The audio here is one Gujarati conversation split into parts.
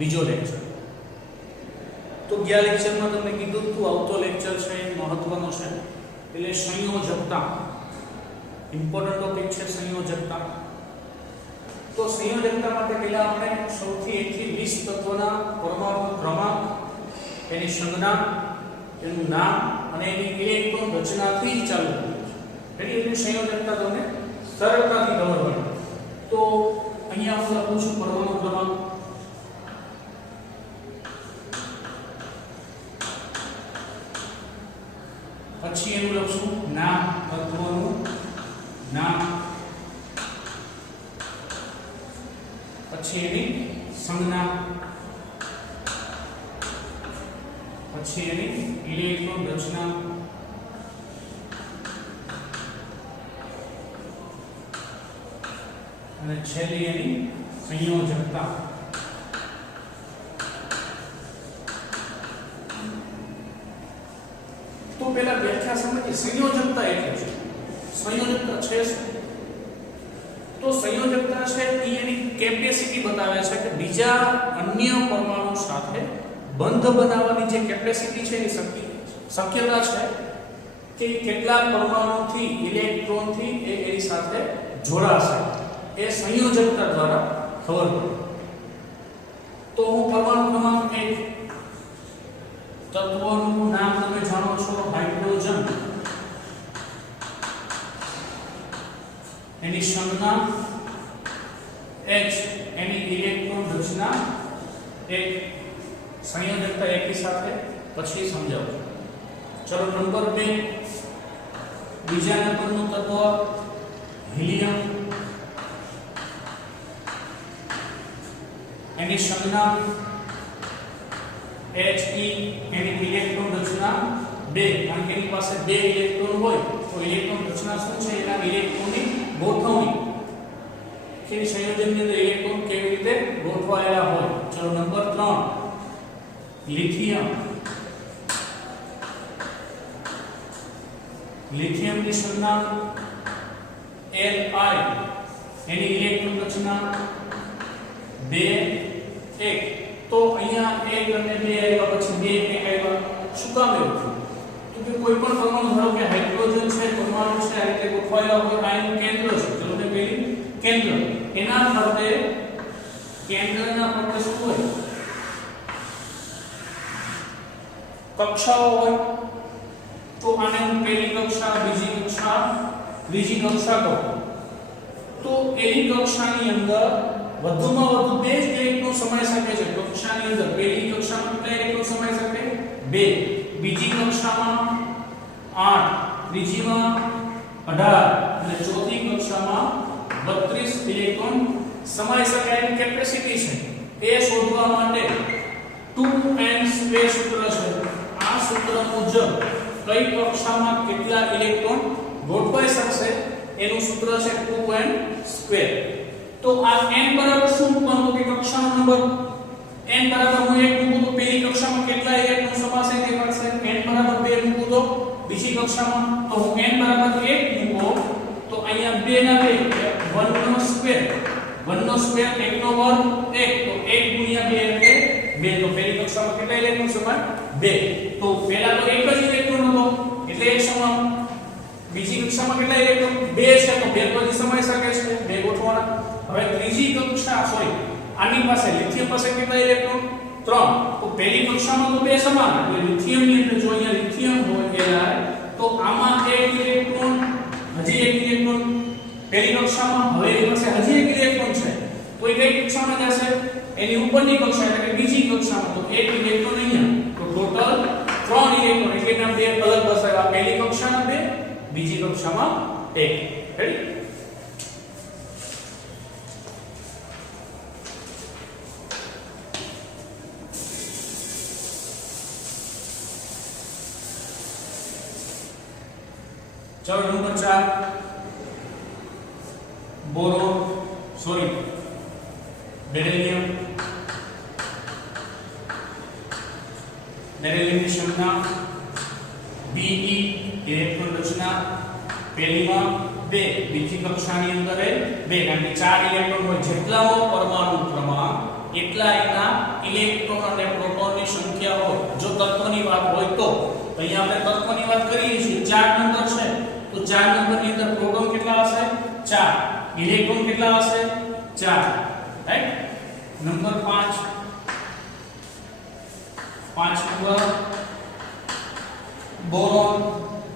બીજો લેક્ચર. તો ગયા લેક્ચરમાં તમને કીધું હતું આવતો લેક્ચર છે એ મહત્વનો છે, એટલે સંયોજકતા. ઇમ્પોર્ટન્ટ ટોપિક છે સંયોજકતા. તો સંયોજકતા માટે પહેલા આપણે સૌથી 1 થી 20 તત્વોના પરમાણુ ક્રમાંક, એની સંજ્ઞા, એનું નામ અને એની ઇલેક્ટ્રોન રચનાથી જ ચાલુ કરીએ. એટલે સંયોજકતા તમને સરળતાથી ખબર પડે. તો અહીંયા હું લખું છું પરમાણુ ક્રમાંક, પછી એનું લખશું નામ, તત્વનું નામ, પછી એની સંજ્ઞા, પછી એની ઇલેક્ટ્રોન રચના, અને છેલ્લી એની સંયોજકતા. તો પહેલા વ્યાખ્યા સમજીએ. સંયોજકતા એટલે શું? સંયોજકતા છે શું? તો સંયોજકતા છે એ એની કેપેસિટી બતાવે છે કે બીજા અન્ય પરમાણુ સાથે બંધ બનાવવાની જે કેપેસિટી છે એ શક્યતા છે કે કેટલા પરમાણુથી ઇલેક્ટ્રોનથી એની સાથે જોડાશે, એ સંયોજકતા દ્વારા ખબર પડે. તો હું પરમાણુ ક્રમાંક 1, તત્વનું નામ તમે જાણો છો હાઇડ્રોજન, એની સંજ્ઞા H, એની ઇલેક્ટ્રોન રચના 1, સંયોજકતા એકી સાથે પછી સમજાવું. ચલો નંબર 2, બીજા નંબરનું તત્વ હિલિયમ, એની સંજ્ઞા He, એની ઇલેક્ટ્રોન રચના 2, કારણ કે એની પાસે 2 ઇલેક્ટ્રોન હોય તો ઇલેક્ટ્રોન રચના શું છે? એના ઇલેક્ટ્રોનની ગોઠવણી કે સંયોજનની અંદર ઇલેક્ટ્રોન કેવી રીતે ગોઠવાયેલા હોય. ચલો નંબર 3, લિથિયમ, લિથિયમની સંજ્ઞા Li, એની ઇલેક્ટ્રોન રચના 2, 1. તો અહીંયા 1 અને 2 આવ્યા, પછી 2 1 આવ્યા. શું કામ એવું થયું? તો કે કોઈ પણ પરમાણુ, ધારો કે હાઇડ્રોજન છે, પરમાણુ છે, આ રીતે ગોઠવાયેલા હોય. આ એનું કેન્દ્ર છે. ચલો ને પેલી કેન્દ્ર, એના ફરતે કેન્દ્રના ફરતે શું હોય? કક્ષાઓ હોય. તો આને હું પહેલી કક્ષા, બીજી કક્ષા, ત્રીજી કક્ષા કહું. તો એની કક્ષાની અંદર વધુમાં વધુ 2 જ ઇલેક્ટ્રોન સમાઈ શકે છે. કક્ષાની અંદર પહેલી કક્ષામાં કેટલા ઇલેક્ટ્રોન સમાઈ શકે? 2, બીજી કક્ષામાં 8, ત્રીજીમાં 18 અને ચોથી કક્ષામાં 32 ઇલેક્ટ્રોન સમાઈ શકે. એની કેપેસિટી છે. એ શોધવા માટે 2n2 સૂત્ર છે. આ સૂત્ર મુજબ કઈ કક્ષામાં કેટલા ઇલેક્ટ્રોન ગોઠવાઈ શકશે એનું સૂત્ર છે 2n2. તો આ n બરાબર શું મૂકવાનું? કે કક્ષાનો નંબર n બરાબર હું 1 મૂકું તો પહેલી કક્ષામાં કેટલા ઇલેક્ટ્રોન સમાશે તે મળશે. n બરાબર 2 મૂકું તો બીજી કક્ષામાં, તો હું n બરાબર 1 મૂકો તો અહીંયા 2 ના 2 1 નો સ્ક્વેર, 1 નો સ્ક્વેર 1 નો વર્ગ 1, તો 1 ગુણ્યા 2 એટલે 2. તો પહેલી કક્ષામાં કેટલા ઇલેક્ટ્રોન સમાય? 2. તો પહેલા તો એક જ ઇલેક્ટ્રોન હતો એટલે એક સમાન. બીજી કક્ષામાં કેટલા ઇલેક્ટ્રોન? 2 છે તો 2 પછી સમાઈ શકે છે, 2 ગોઠવાના. હવે ત્રીજી કક્ષા, સોરી, આની પાસે લિથિયમ પાસે કેટલા ઇલેક્ટ્રોન? 3. તો પહેલી કક્ષામાં તો 2 સમાન, એટલે લિથિયમ ની અંદર જો અહીંયા લિથિયમ હોય Li, તો આમાં એક ઇલેક્ટ્રોન, હજી એક ઇલેક્ટ્રોન પહેલી કક્ષામાં, હવે એની પાસે હજી એક ઇલેક્ટ્રોન છે. તો એ કઈ કક્ષામાં જશે? એની ઉપરની કક્ષા એટલે કે બીજી કક્ષામાં. તો એક ઇલેક્ટ્રોન અહીંયા, તો ટોટલ 3 ઇલેક્ટ્રોન, એટલે નામ 2 અલગ બસાવ્યા. પહેલી કક્ષાના 2, બીજી કક્ષામાં 1. રેડી? ચલો નંબર 4, બોરોન, સોરી, બેરિલિયમ. બેરિલિયમની સંજ્ઞા Be, ઇલેક્ટ્રોન રચના પહેલીમાં 2, બીજી કક્ષાની અંદર 2, કારણ કે 4 ઇલેક્ટ્રોન હોય. જેટલાનો પરમાણુ ક્રમાંક એટલા એના ઇલેક્ટ્રોન અને પ્રોટોનની સંખ્યા હોય. જો તત્વની વાત હોય તો અહીંયા આપણે તત્વની વાત કરીએ છીએ. 4 નંબર છે તો 4 નંબરની અંદર પ્રોટોન કેટલા હશે? 4. ઇલેક્ટ્રોન કેટલા હશે? 4. રાઈટ. નંબર 5 નંબર બોરોન,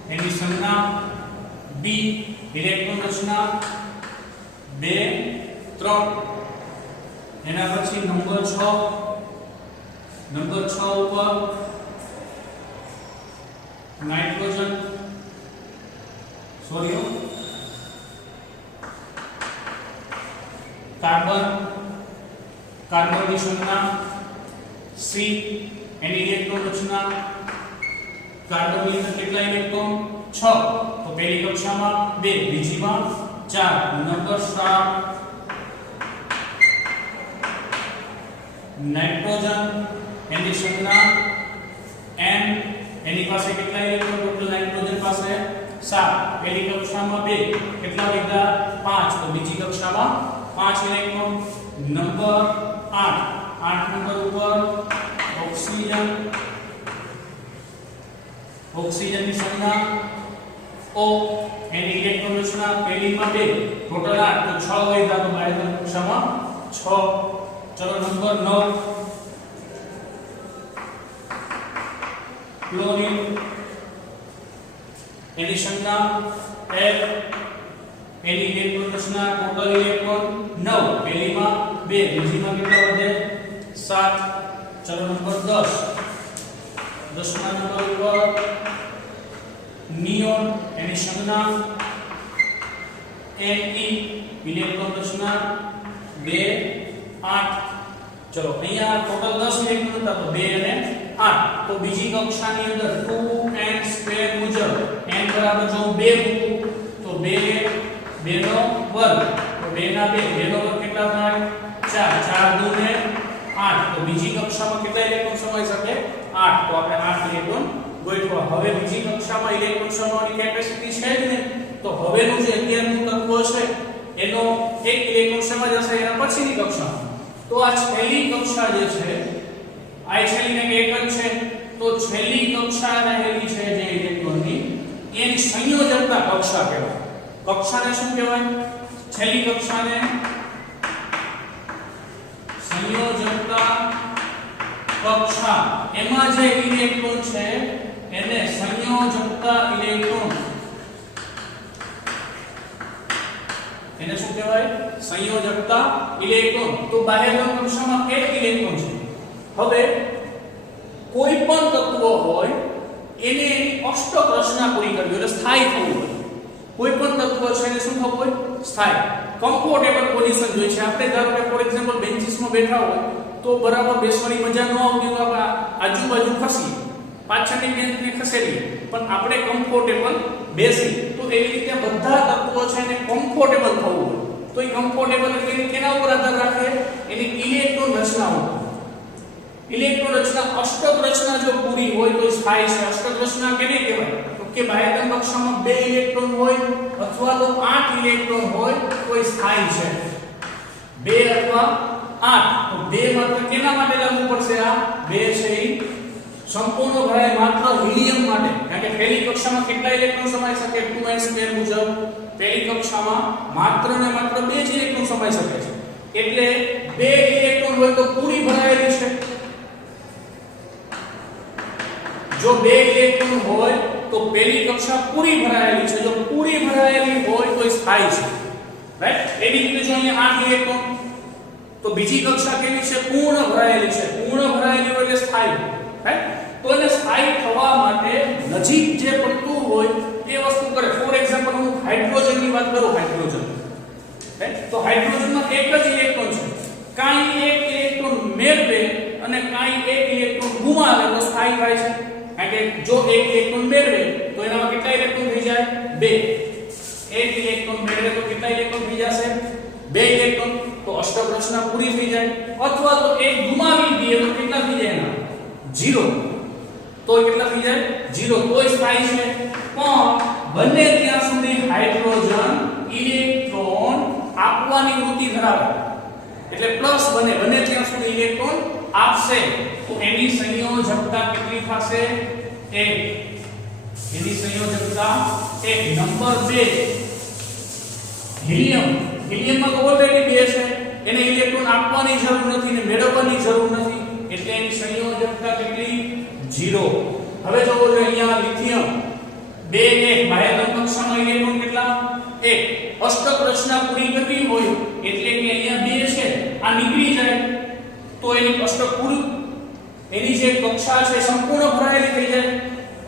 એની સંજ્ઞા B, ઇલેક્ટ્રોન રચના 2 3. એના પછી નંબર 6 ઉપર નાઇટ્રોજન કાર્બનની સંજ્ઞા C, એની ઇલેક્ટ્રોન રચના કાર્બનની અંદર કેટલા ઇલેક્ટ્રોન? 6. તો પહેલી કક્ષામાં 2, બીજીમાં 4. નંબર 7 નાઇટ્રોજન, એની સંજ્ઞા N, એની પાસે કેટલા ઇલેક્ટ્રોન? ટોટલ નાઇટ્રોજન પાસે 7. પહેલી કક્ષામાં 2, કેટલા લીધા? 5. તો બીજી કક્ષામાં 5 ઇલેક્ટ્રોન. નંબર 8 નંબર ઉપર ઓક્સિજનની સંજ્ઞા O, એની ઇલેક્ટ્રોન રચના પહેલીમાં 2, ટોટલ 8. તો 6 લીધા. તો બાહ્ય કક્ષામાં 6. चलो नंबर 9 क्लोरीन, एनी संज्ञा F, एनी इलेक्ट्रॉन रचना टोटल इलेक्ट्रॉन 9. पहली में 2, बीजी में कितना વધે? 7. चलो नंबर 10 नंबर पर नियोन, एनी संज्ञा Ne, इलेक्ट्रॉन रचना 2 8. चलो અહીંયા ટોટલ 10 ઇલેક્ટ્રોન હતા તો 2 અને 8. તો બીજી કક્ષાની અંદર 2n² મુજબ n બરાબર જો 2 મૂકું તો 2 નો વર્ગ, તો 2 ના 2 નો વર્ગ કેટલા થાય? 4 4 2 ને 8. તો બીજી કક્ષામાં કેટલા ઇલેક્ટ્રોન સમાઈ શકે? 8. તો આપણે 8 ઇલેક્ટ્રોન ગોઠવા. હવે બીજી કક્ષામાં ઇલેક્ટ્રોન સમાવવાની કેપેસિટી છે જ ને, તો હવેનું જે 11નું તત્વ છે એનો એક ઇલેક્ટ્રોન સમાઈ જશે એના પછીની કક્ષામાં. તો આ છેલ્લી કક્ષા જે છે આ છેલ્લી ને એક જ છે. તો છેલ્લી કક્ષા રહેલી છે જે ઇલેક્ટ્રોનની એની સંયોજકતા કક્ષા કહેવાય. કક્ષાને શું કહેવાય? છેલ્લી કક્ષાને સંયોજકતા કક્ષા. એમાં જે ઇલેક્ટ્રોન છે એને સંયોજકતા ઇલેક્ટ્રોન, એને શું કહેવાય? સંયોજકતા ઇલેક્ટ્રોન. તો બાહ્ય કક્ષામાં એક ઇલેક્ટ્રોન છે. હવે કોઈ પણ તત્વ હોય એને એની અષ્ટક રચના પૂરી કરવી એટલે સ્થાયી થવું હોય. કોઈ પણ તત્વ છે એને શું થવું હોય? સ્થાયી. કમ્ફર્ટેબલ પોઝિશન જોઈએ છે. આપણે ધારો કે ફોર એક્ઝામ્પલ બેન્ચીસમાં બેઠા હોય તો બરાબર બેસવાની મજા ન આવતી તો આપણે આજુબાજુ ખસીએ, પાછળની બેન્ચને ખસેડીએ, પણ આપણે કમ્ફર્ટેબલ બેસી. તો એવી રીતે બધા તત્વો છે એને કમ્ફર્ટેબલ થવું હોય. તો એ કમ્ફર્ટેબલ એટલે કેના ઉપર આધાર રાખે? એની ઇલેક્ટ્રોન રચના ઉપર. ઇલેક્ટ્રોન રચના અષ્ટક રચના જો પૂરી હોય તો સ્થાયી છે. અષ્ટક રચના કેને કહેવાય? તો કે બાહ્ય કક્ષામાં 2 ઇલેક્ટ્રોન હોય અથવા તો 8 ઇલેક્ટ્રોન હોય તો એ સ્થાયી છે. 2 અથવા 8. તો 2 માત્ર કેના માટે લાગુ પડશે? આ 2 છે એ સંપૂર્ણ ભરાય માત્ર હિલિયમ માટે. કારણ કે પહેલી કક્ષામાં કેટલા ઇલેક્ટ્રોન સમાઈ શકે? 2n² મુજબ પહેલી કક્ષામાં માત્ર ને માત્ર 2 જ ઇલેક્ટ્રોન સમાઈ શકે છે. એટલે 2 ઇલેક્ટ્રોન હોય તો પૂરી ભરાયેલી છે. જો 2 ઇલેક્ટ્રોન હોય તો પહેલી કક્ષા પૂરી ભરાયેલી છે. જો પૂરી ભરાયેલી હોય તો સ્થાયી છે. રાઈટ? એવી રીતે જો અહીંયા 8 ઇલેક્ટ્રોન તો બીજી કક્ષા કેવી છે? પૂર્ણ ભરાયેલી છે. પૂર્ણ ભરાયેલી હોય એટલે સ્થાયી. રાઈટ? તો એને સ્થાયી થવા માટે નજીક જે પડતું હોય એ વસ્તુ કરે. ફોર એક્ઝામ્પલ હું હાઇડ્રોજનની વાત કરું. Hydrogen, right? તો હાઇડ્રોજનમાં એક જ ઇલેક્ટ્રોન છે. કાંઈ એક ઇલેક્ટ્રોન મેળવે અને કાંઈ એક ઇલેક્ટ્રોન ગુમાવે તો સ્થાયી થાય છે. કારણ કે જો એક ઇલેક્ટ્રોન મેળવે તો એનામાં કેટલા ઇલેક્ટ્રોન થઈ જાય? 2. એક ઇલેક્ટ્રોન મેળવે તો કેટલા ઇલેક્ટ્રોન થઈ જશે? 2 ઇલેક્ટ્રોન. તો અષ્ટક રચના પૂરી થઈ જાય. અથવા તો એક ગુમાવી દઈએ તો કેટલા થઈ જાય? એના 0. તો કેટલા થઈ જાય? 0. તોય સ્થાયી છે. પણ બંને ત્યાં સુધી હાઇડ્રોજન ઇલેક્ટ્રોન આપવાની વૃત્તિ ધરાવે. એટલે પ્લસ બને ત્યાં સુધી ઇલેક્ટ્રોન આપશે તો એની સંયોજકતા કેટલી થશે 1 એની સંયોજકતા 1 નંબર 2 હિલિયમમાં ઓલરેડી 2 છે એને ઇલેક્ટ્રોન આપવાની જરૂર નથી ને મેળવવાની જરૂર નથી એટલે એની સંયોજકતા કેટલી 0 હવે જોવો જો અહીંયા લિથિયમ 2 1 બાહ્ય કક્ષામાં ઇલેક્ટ્રોન કેટલા 1 અષ્ટક રચના પૂરી કરવી હોય એટલે કે અહીંયા 2 છે આ નીકળી જાય તો એની અષ્ટક પૂરી એની જે કક્ષા છે સંપૂર્ણ ભરાયેલી થઈ જાય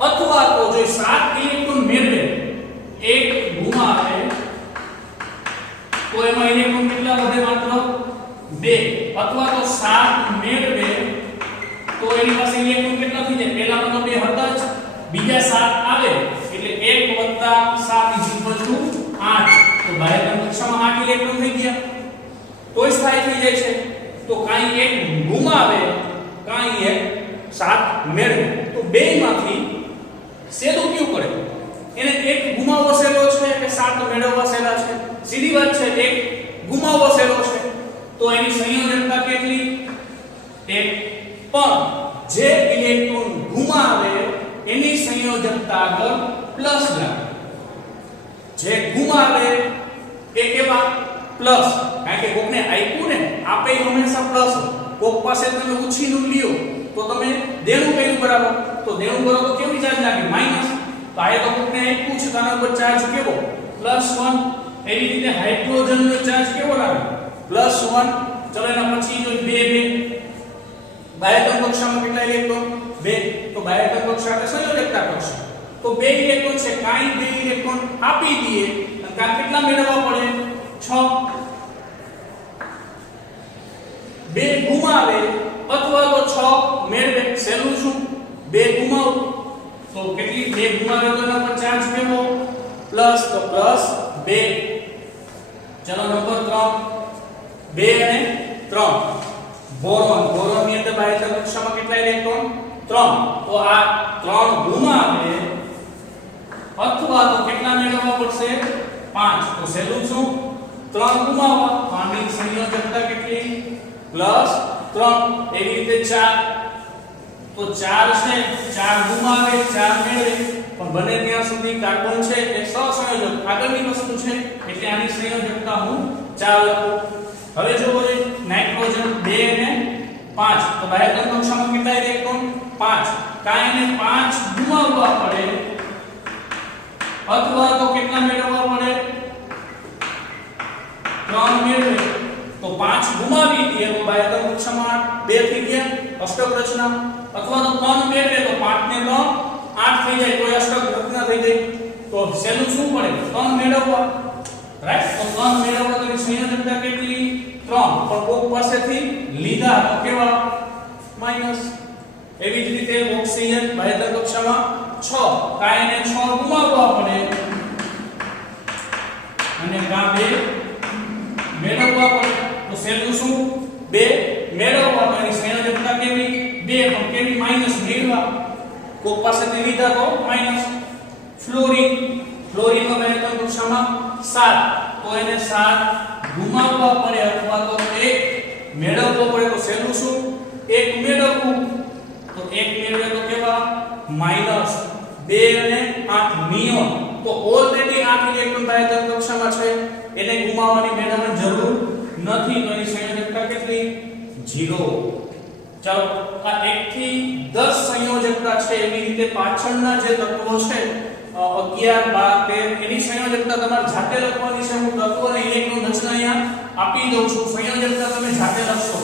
અથવા તો જો 7 ઇલેક્ટ્રોન મેળવે 1 ગુમાવે તો એમાં ઇલેક્ટ્રોન કેટલા વધે માત્ર 2 અથવા તો 7 મેળવે તો એની પાસે ઇલેક્ટ્રોન કેટલા થઈ જાય પહેલામાં તો 2 હતા જ બીજા 7 આવે એટલે 1 + 7 = 8 તો બાહ્ય કક્ષામાં 8 ઇલેક્ટ્રોન થઈ ગયા તોય સ્થાયી થઈ જાય છે તો કાઈ એક ગુમાવે કાઈ એક 7 મેળવે તો બેયમાંથી સેદું કયું પડે એને એક ગુમાવવો સહેલો છે કે 7 મેળવવા સહેલા છે સીધી વાત છે એક ગુમાવવો સહેલો છે તો એની સંયોજકતા કેટલી 1 પણ જે ઇલેક્ટ્રોન ગુમાવે એની સંયોજકતા આગળ પ્લસ લાગે જે ગુમાવે એ કેવા પ્લસ કારણ કે કોકને આપ્યું ને આપે હંમેશા પ્લસ કોક પાસે તમે ઉછીનું લ્યો તો તમે દેણું કર્યું બરાબર તો દેણું કરો તો કેવી ચાર્જ લાગે માઈનસ તો આ તો કોકને આપ્યું છે તો આના ઉપર ચાર્જ કેવો +1 એવી રીતે હાઇડ્રોજનનો ચાર્જ કેવો લાગે +1 ચલો એના પછી જો 2 બાહ્ય કક્ષામાં કેટલા ઇલેક્ટ્રોન 2 તો બાહ્ય કક્ષા એટલે સંયોજકતા કક્ષા તો 2 ઇલેક્ટ્રોન છે કાઈ 2 ઇલેક્ટ્રોન આપી દઈએ અને કા કેટલા મેળવવા પડે 6 2 ગુમાવે અથવા તો 6 મેળવે સેલું શું 2 ગુમાવ તો કેટલી 2 ગુમાવે તો એના પર ચાર્જ કેવો પ્લસ તો +2 ચલો નંબર 3 2 અને 3 બોરોન ની અંદર બાહ્ય કક્ષામાં કેટલા ઇલેક્ટ્રોન 3 તો આ 3 ગુમાવે અથવા તો કેટલા મેળવવા પડશે 5 તો સેલું શું 3 ગુમાવવા આની સંયોજકતા કેટલી +3 એવી રીતે 4 તો 4 છે 4 ગુમાવે 4 મેળવે પણ બને ત્યાં સુધી કાર્બન છે એ સહસંયોજક આગળની વસ્તુ છે એટલે આની સંયોજકતા હું 4 લખું હવે જોવો નાઇટ્રોજન 2 અને 5 તો બાહ્ય કક્ષામાં કેટલા ઇલેક્ટ્રોન 5 કાઈને 5 ગુમાવવા પડે અથવા તો કેટલા મેળવવા પડે 3 મેળવે તો 5 ગુમાવી દઈએ તો બાહ્ય કક્ષામાં 2 થઈ ગયા અષ્ટક રચના અથવા તો 3 મેળવે તો 5 ને 3 8 થઈ જાય તો અષ્ટક રચના થઈ ગઈ તો સેલું શું પડે 3 મેળવવા રાઈટ તો 3 મેળવવા તો સંયોજકતા કેટલી 3 પણ કોક પાસેથી લીધા તો કેવા માઈનસ એવી જ રીતે ઓક્સિજન બાહ્ય કક્ષામાં 6 કાઈને 6 ગુમાવવા પડે અને કા 2 મેળવવા પડે તો સેલું શું 2 મેળવવા પડે સંયોજકતા કેવી 2 પણ કેવી માઈનસ મેળવવા કોક પાસેથી લીધા તો માઈનસ ફ્લોરીનમાં બાહ્ય કક્ષામાં 7 તો એને 7 ગુમાવવા પડે અથવા તો 1 મેળવવો પડે તો સેલું શું 1 મેળવવું તો 1 મેળવે તો કેવા માઈનસ 2 અને 8 નિયોન તો ઓલરેડી 8 ઇલેક્ટ્રોન બાહ્ય કક્ષામાં છે એને ગુમાવવાની મેળવવાની જરૂર નથી તો એની સંયોજકતા કેટલી 0 ચાલો આ 1 થી 10 સંયોજકતા છે એવી રીતે પાછળના જે તત્વો છે 11 12 13 એની સંયોજકતા તમારે જાતે લખવાની છે હું તત્વો અને ઇલેક્ટ્રોન રચના અહીંયા આપી દઉં છું સંયોજકતા તમે જાતે લખશો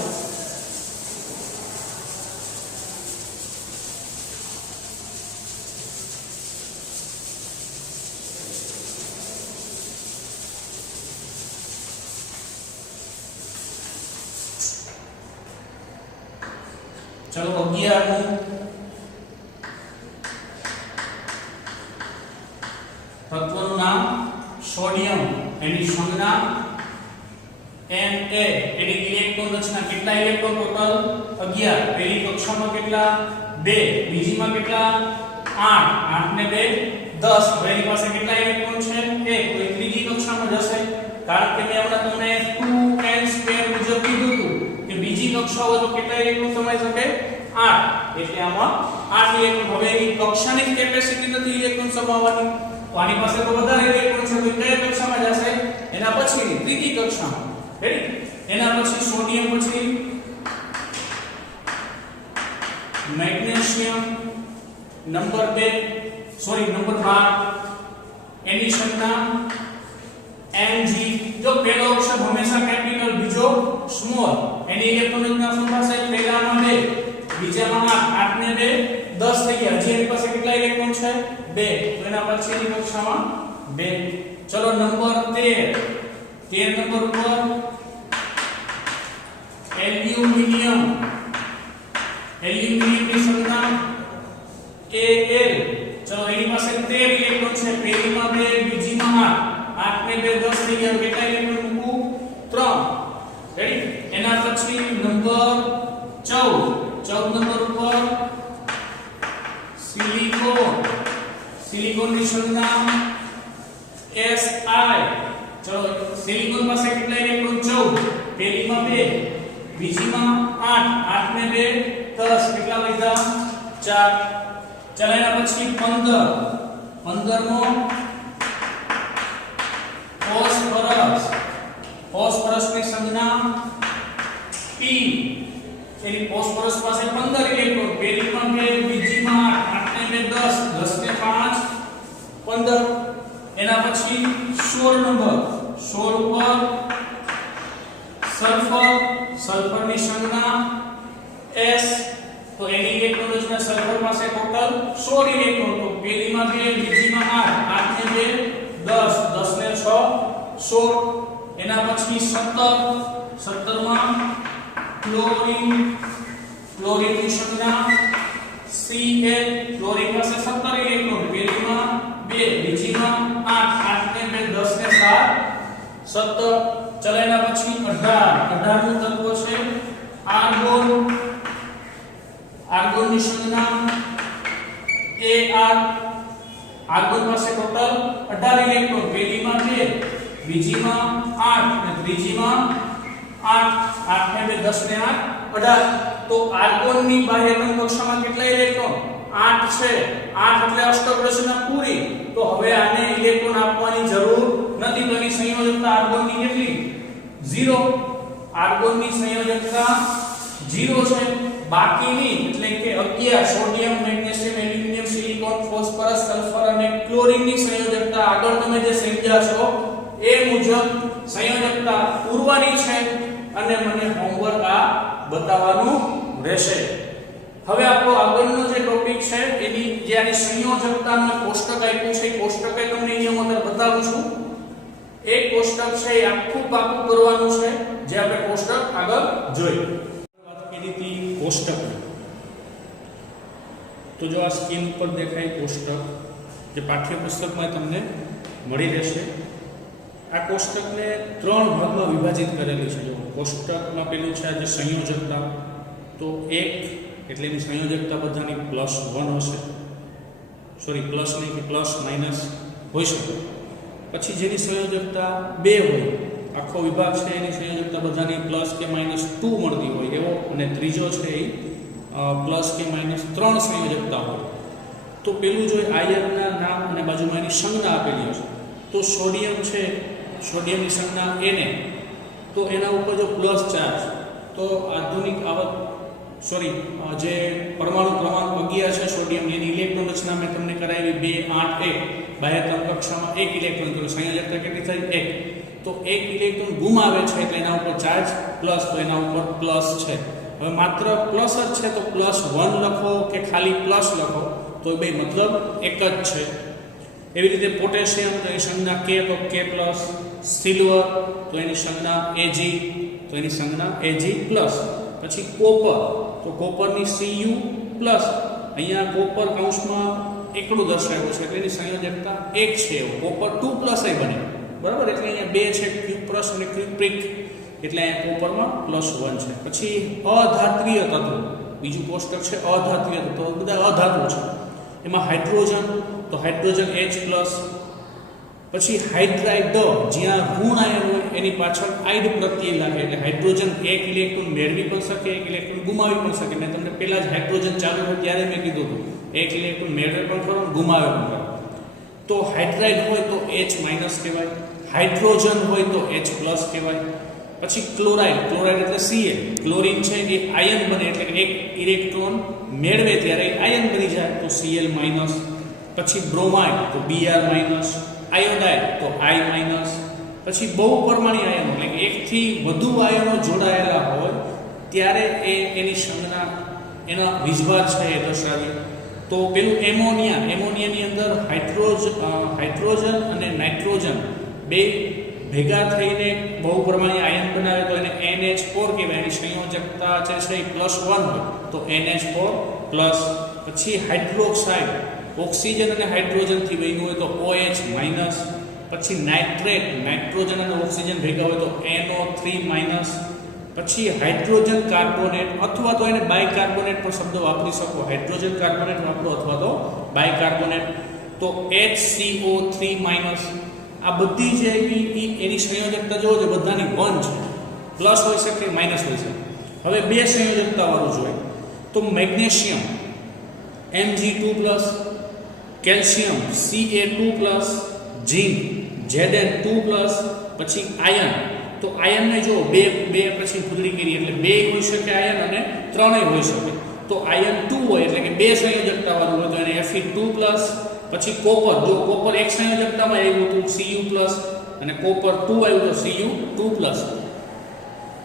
चलो 11 નું તત્વનું નામ સોડિયમ એની સંજ્ઞા Na એની ઇલેક્ટ્રોન રચના કેટલા ઇલેક્ટ્રોન ટોટલ 11 પહેલી કક્ષામાં કેટલા 2 બીજીમાં કેટલા 8 8 ને 2 10 હવે એની પાસે કેટલા ઇલેક્ટ્રોન છે 1 તો ત્રીજી કક્ષામાં જશે કારણ કે મેં હમણાં તમને 2n2 મુજબ કીધું બીજી કક્ષા હોય તો કેટલા ઇલેક્ટ્રોન સમાઈ શકે 8 એટલે આમાં 8 ઇલેક્ટ્રોન હવે એની કક્ષાની કેપેસિટી નથી ઇલેક્ટ્રોન સમાવવાની તો આની પાસે તો વધારે ઇલેક્ટ્રોન છે તો કઈ કક્ષામાં જશે એના પછીની ત્રીજી કક્ષામાં રેડી એના પછી સોડિયમ પછી મેગ્નેશિયમ નંબર 12 એની સંખ્યા Mg જો પહેલો અક્ષર હંમેશા કેપિટલ બીજો સ્મોલ એની ઇલેક્ટ્રોન રચના શું થશે પહેલામાં 2 બીજામાં 8 ને 2 10 થઈ ગયા હજી એની પાસે કેટલા ઇલેક્ટ્રોન છે 2 તો એના પછીની કક્ષામાં 2 ચલો નંબર 13 નંબર પર એલ્યુમિનિયમ ની સંખ્યા Al ચલો એની પાસે 13 ઇલેક્ટ્રોન છે પહેલીમાં 2 બીજીમાં 8 ને 2 10 થઈ ગયા કેટલા ઇલેક્ટ્રોન મૂકું 3 રેડી એના પછી નંબર 14 નંબર ઉપર સિલિકોન ની સંખ્યા Si ચલો સિલિકોન પાસે કેટલા ઇલેક્ટ્રોન 14 પહેલીમાં 2 બીજીમાં 8 8 ને 2 10 કેટલા વધ્યા 4 ચલો એના પછી 15 મો ફોસ્ફરસ ની સંજ્ઞા P એની ફોસ્ફરસ પાસે 15 ઇલેક્ટ્રોન પહેલીમાં 2 બીજીમાં 8 ને 2 10 ને 5 15 એના પછી 16 નંબર 16 ઉપર સલ્ફર ની સંજ્ઞા S તો એની ઇલેક્ટ્રોન રચના સલ્ફર પાસે ટોટલ 16 ઇલેક્ટ્રોન તો પહેલીમાં 2 બીજીમાં 8 8 ને 2 10 10 ને 6 16 એના પછી 17 માં ક્લોરીન ની સંજ્ઞા Cl ક્લોરીન પાસે 17 ઇલેક્ટ્રોન પહેલીમાં 2 બીજીમાં 8 8 ને 2 10 ને 7 17 ચલો એના પછી 18 નું તત્વ છે આર્ગોન ની સંજ્ઞા Ar આર્ગોન પાસે ટોટલ 18 ઇલેક્ટ્રોન પહેલીમાં 2 બીજીમાં 8 અને ત્રીજીમાં 8 8 ને 2 10 ને 8 18 તો આર્ગોન ની બાહ્યતમ કક્ષામાં કેટલા ઇલેક્ટ્રોન 8 છે 8 એટલે અષ્ટક રચના પૂરી તો હવે આને ઇલેક્ટ્રોન આપવાની જરૂર નથી તો એની સંયોજકતા આર્ગોન ની કેટલી 0 આર્ગોન ની સંયોજકતા 0 છે બાકીની એટલે કે 11 sodium magnesium aluminium silicon phosphorus sulphur અને ક્લોરીન ની સંયોજકતા આગળ તમે જે સમજ્યા છો એ મુજબ સંયોજકતા પૂરવાની છે અને મને હોમવર્ક આ બતાવવાનું રહેશે હવે આપણો આગળનો જે ટોપિક છે એની જે આની સંયોજકતાનું કોષ્ટક આપ્યું છે એ કોષ્ટક તમને અહીંયા હું બતાવું છું એક કોષ્ટક છે એ આખું પાકું કરવાનું છે જે આપણે કોષ્ટક આગળ જોઈએ વાત કરી હતી કોષ્ટક તો જો આ સ્ક્રીન ઉપર દેખાય કોષ્ટક જે પાઠ્યપુસ્તકમાં તમને મળી રહેશે આ કોષ્ટકને 3 ભાગમાં વિભાજિત કરેલું છે જો કોષ્ટકમાં પેલું છે જે સંયોજકતા તો 1 એટલે એની સંયોજકતા બધાની +1 હશે સોરી પ્લસ નહીં કે પ્લસ માઈનસ હોઈ શકે પછી જેની સંયોજકતા 2 હોય આખો વિભાગ છે એની સંયોજકતા બધાની પ્લસ કે માઈનસ 2 મળતી હોય એવો અને ત્રીજો છે એ પ્લસ કે માઈનસ 3 સંયોજકતા હોય તો પેલું જો આયનના નામ અને બાજુમાં એની સંજ્ઞા આપેલી હશે તો સોડિયમ છે સોડિયમની સંજ્ઞા Na તો એના ઉપર જો પ્લસ ચાર્જ તો આધુનિક જે પરમાણુ ક્રમાંક 11 છે સોડિયમની એની ઇલેક્ટ્રોન રચના મેં તમને કરાવી 2 8 1 બાહ્યતમ કક્ષામાં 1 ઇલેક્ટ્રોન તો સંયોજકતા કેટલી થઈ 1 તો 1 ઇલેક્ટ્રોન ગુમાવે છે એટલે એના ઉપર ચાર્જ પ્લસ તો એના ઉપર પ્લસ છે હવે માત્ર પ્લસ જ છે તો +1 લખો કે ખાલી પ્લસ લખો તો બે મતલબ એક જ છે એવી રીતે પોટેશિયમ તો એની સંજ્ઞા K તો K+, સિલ્વર તો એની સંજ્ઞા Ag તો એની સંજ્ઞા Ag+, પછી કોપર તો કોપરની Cu+, અહીંયા કોપર કૌંસમાં એકડું દર્શાવ્યું છે એટલે એની સંયોજકતા 1 છે એવો કોપર 2+ એ બને બરાબર એટલે અહીંયા 2 છે Q+ અને Q' એટલે અહીંયા કોપરમાં +1 છે પછી અધાત્રીય તત્વો બીજું કોષ્ટક છે અધાત્રીય તત્વો બધા અધાતુ છે એમાં હાઇડ્રોજન તો હાઇડ્રોજન H+, પછી હાઇડ્રાઇડ જ્યાં ઋણ આયન હોય એની પાછળ આઇડ પ્રત્યય લાગે એટલે હાઇડ્રોજન એક ઇલેક્ટ્રોન મેળવી પણ શકે, એક ઇલેક્ટ્રોન ગુમાવી પણ શકે. મેં તમને પહેલા જ હાઇડ્રોજન ચાલુ હોય ત્યારે મેં કીધું હતું એક ઇલેક્ટ્રોન મેળવે પણ ખરો, ગુમાવે પણ ખરો. તો હાઇડ્રાઇડ હોય તો H- કહેવાય, હાઇડ્રોજન હોય તો H+ કહેવાય. પછી ક્લોરાઇડ એટલે Cl, ક્લોરીન છે એ આયન બને એટલે કે એક ઇલેક્ટ્રોન મેળવે ત્યારે આયન બની જાય તો Cl-. પછી બ્રોમાઇડ તો Br-, આયોડાઇડ તો I-. પછી બહુપરમાણીય આયનો એટલે એકથી વધુ આયનો જોડાયેલા હોય ત્યારે એની સંજ્ઞા એના વીજભાર છે એ દર્શાવીએ. તો પેલું એમોનિયાની અંદર હાઇડ્રોજન અને નાઇટ્રોજન બે ભેગા થઈને બહુપરમાણીય આયન બનાવે તો એને NH4 કહેવાય. એની સંયોજકતા જે છે એ +1 હોય તો NH4+. પછી હાઇડ્રોક્સાઇડ ઓક્સિજન અને હાઇડ્રોજનથી બન્યું હોય તો OH-. પછી નાઇટ્રોજન અને ઓક્સિજન ભેગા હોય તો NO3-. પછી હાઇડ્રોજન કાર્બોનેટ અથવા તો એને બાયકાર્બોનેટ પણ શબ્દ વાપરી શકો. હાઇડ્રોજન કાર્બોનેટ વાપરો અથવા તો બાયકાર્બોનેટ તો HCO3-. આ બધી જે એની સંયોજકતા જોવો છો બધાની 1 છે, પ્લસ હોઈ શકે માઇનસ હોઈ શકે. હવે બે સંયોજકતા વાળું જોઈએ તો મેગ્નેશિયમ Mg2+, કેલ્શિયમ Ca2+, ઝીંક Zn2+, પછી આયન તો આયનને જો બે પછી ફૂદડી કરી એટલે બે હોઈ શકે આયન અને ત્રણેય હોઈ શકે. તો આયન 2 હોય એટલે કે બે સંયોજકતા વાળું હોય તો એને Fe2+. પછી કોપર, જો કોપર એક સંયોજકતામાં આવ્યું હતું Cu+ અને કોપર 2 આવ્યું તો Cu2+.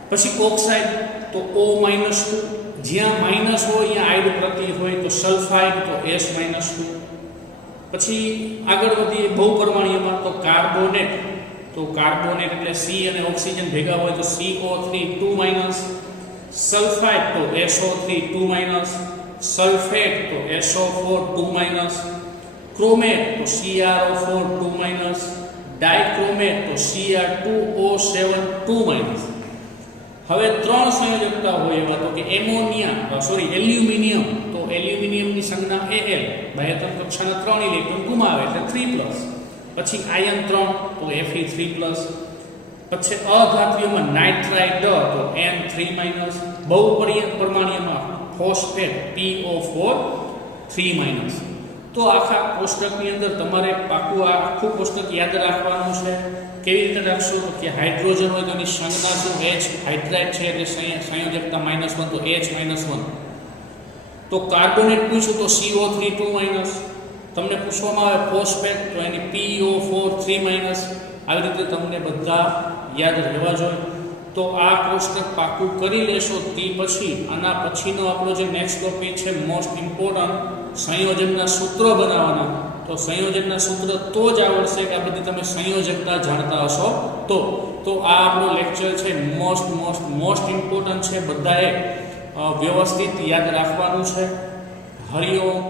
પછી ઓક્સાઇડ તો O-2, જ્યાં માઇનસ હોય ત્યાં આઇડ પ્રત્યય હોય તો સલ્ફાઇડ તો S-2. પછી આગળ વધીએ બહુપરમાણીયમાં તો કાર્બોનેટ એટલે C અને ઓક્સિજન ભેગા હોય તો CO3 2-. સલ્ફાઇડ તો SO3 2-. સલ્ફેટ તો SO4 2-. ક્રોમેટ તો CrO4 2-. ડાયક્રોમેટ તો Cr2O7 2-. હવે ત્રણ સંયોજકતા હોય એવા તો કે એલ્યુમિનિયમ તો એલ્યુમિનિયમની સંજ્ઞા Al, બાહ્યતમ કક્ષાના 3 ઇલેક્ટ્રોન ગુમાવે એટલે 3+. પછી આયન 3 તો Fe3+. પછી અધાતુઓમાં નાઇટ્રાઇડ તો N3-. બહુપરમાણીયમાં ફોસ્ફેટ PO4 3-. તો આખા કોષ્ટકની અંદર તમારે પાકું આ આખું કોષ્ટક યાદ રાખવાનું છે. કેવી રીતે રાખશો કે હાઇડ્રોજન હોય તો એની સંજ્ઞા શું H, હાઇડ્રાઇડ છે એટલે સંયોજકતા -1 તો H-1. તો કાર્બોનેટ પૂછ્યું તો CO3 2-. તમને પૂછવામાં આવે ફોસ્ફેટ તો એની PO4 3-. આવી રીતે તમને બધા યાદ રહેવા જોઈએ. તો આ કોષ્ટક પાકું કરી લેશો તે પછી આના પછીનો આપણો જે નેક્સ્ટ ટોપિક છે મોસ્ટ ઇમ્પોર્ટન્ટ, સંયોજનના સૂત્રો બનાવવાના. તો સંયોજનના સૂત્ર તો જ આવડશે કે આ બધી તમે સંયોજકતા જાણતા હશો તો આ આપણો લેક્ચર છે મોસ્ટ ઇમ્પોર્ટન્ટ છે. બધાએ વ્યવસ્થિત યાદ રાખવાનું છે. હરિઓમ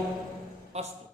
અસ્તુ.